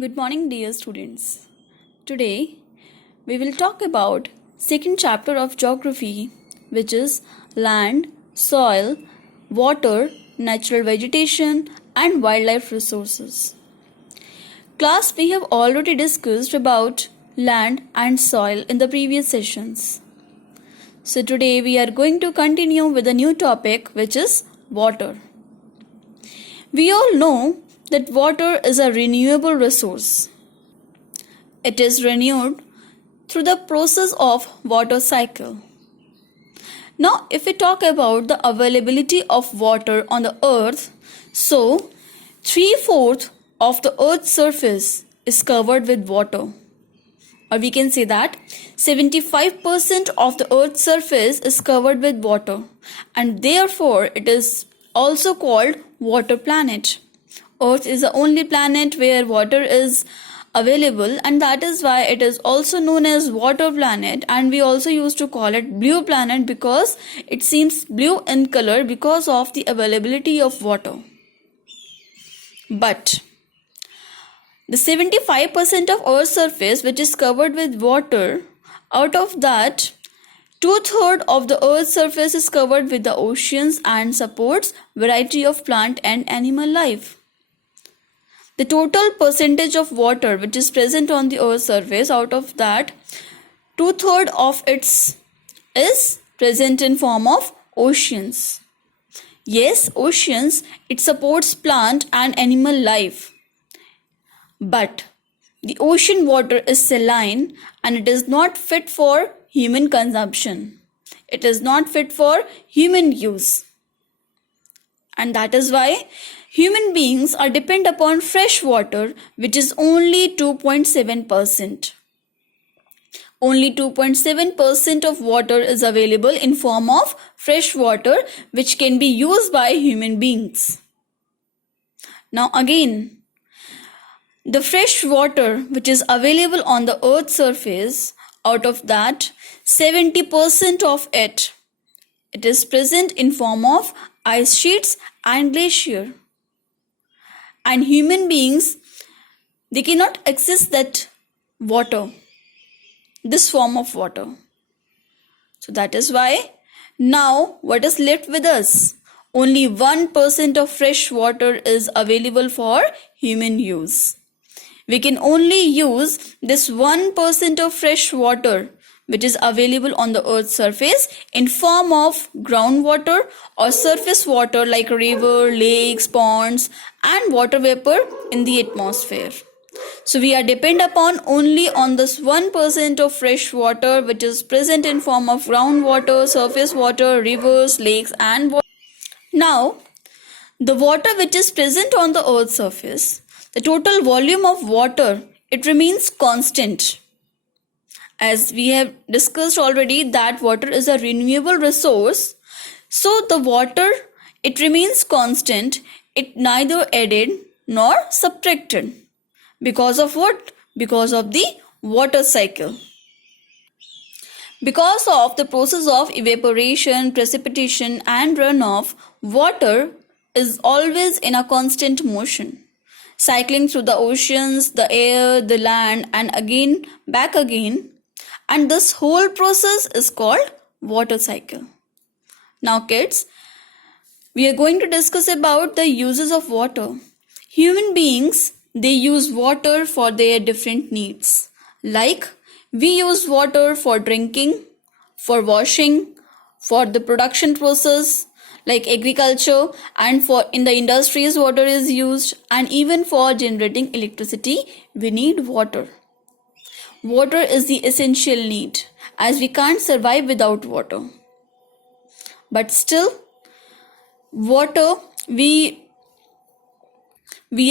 Good morning, dear students. Today we will talk about second chapter of geography, which is land, soil, water, natural vegetation and wildlife resources. Class, we have already discussed about land and soil in the previous sessions. So today we are going to continue with a new topic, which is water. We all know that water is a renewable resource. It is renewed through the process of water cycle. Now, if we talk about the availability of water on the earth, so 3/4 of the earth's surface is covered with water. Or we can say that 75% of the earth's surface is covered with water, and therefore it is also called water planet. Earth is the only planet where water is available, and that is why it is also known as water planet, and we also used to call it blue planet because it seems blue in color because of the availability of water. But the 75% of earth's surface which is covered with water, out of that 2/3 of the earth's surface is covered with the oceans and supports variety of plant and animal life. The total percentage of water which is present on the earth's surface, out of that 2/3 of it is present in form of oceans. Yes, oceans, it supports plant and animal life. But the ocean water is saline and it is not fit for human consumption. It is not fit for human use. And that is why human beings are dependent upon fresh water, which is only 2.7%. Only 2.7% of water is available in form of fresh water, which can be used by human beings. Now again, the fresh water which is available on the earth's surface, out of that 70% of it is present in form of ice sheets and glacier. And human beings, they cannot access that water, this form of water. So that is why now what is left with us? Only 1% of fresh water is available for human use. We can only use this 1% of fresh water which is available on the earth's surface in form of groundwater or surface water like river, lakes, ponds and water vapor in the atmosphere. So we are dependent upon only on this 1% of fresh water which is present in form of groundwater, surface water, rivers, lakes and water. Now, the water which is present on the earth's surface, the total volume of water, it remains constant. As we have discussed already that water is a renewable resource, so the water, it remains constant. It neither added nor subtracted. Because of what? Because of the water cycle. Because of the process of evaporation, precipitation and runoff, water is always in a constant motion, cycling through the oceans, the air, the land and again back again. And this whole process is called water cycle. Now kids, we are going to discuss about the uses of water. Human beings, they use water for their different needs. Like we use water for drinking, for washing, for the production process, like agriculture, and for in the industries water is used, and even for generating electricity we need water. Water is the essential need, as we can't survive without water. But still, water, we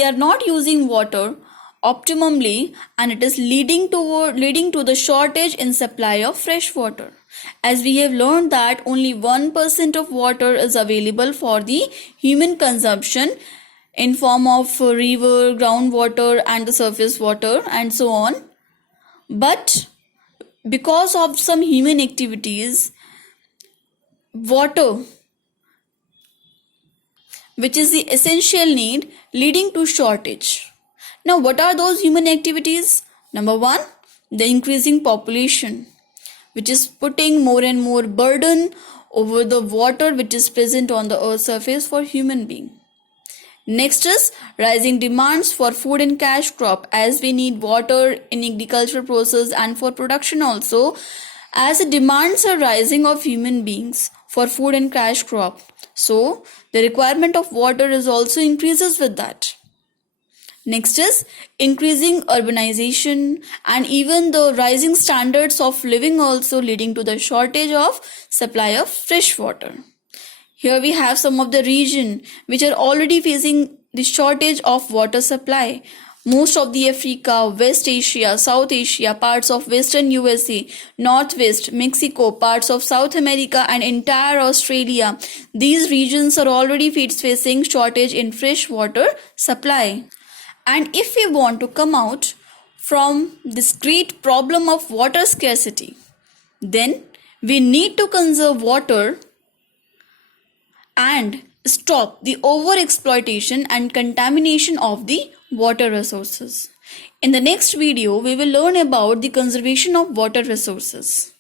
are not using water optimally, and it is leading to the shortage in supply of fresh water. As we have learned that only 1% of water is available for the human consumption in form of river, groundwater and the surface water and so on. But because of some human activities, water, which is the essential need, leading to shortage. Now, what are those human activities? Number one, the increasing population, which is putting more and more burden over the water which is present on the earth's surface for human being. Next is rising demands for food and cash crop, as we need water in agricultural process and for production also, as the demands are rising of human beings for food and cash crop. So the requirement of water is also increases with that. Next is increasing urbanization and even the rising standards of living also leading to the shortage of supply of fresh water. Here we have some of the region which are already facing the shortage of water supply. Most of the Africa, West Asia, South Asia, parts of Western USA, Northwest, Mexico, parts of South America and entire Australia. These regions are already facing shortage in fresh water supply. And if we want to come out from this great problem of water scarcity, then we need to conserve water and stop the overexploitation and contamination of the water resources. In the next video, we will learn about the conservation of water resources.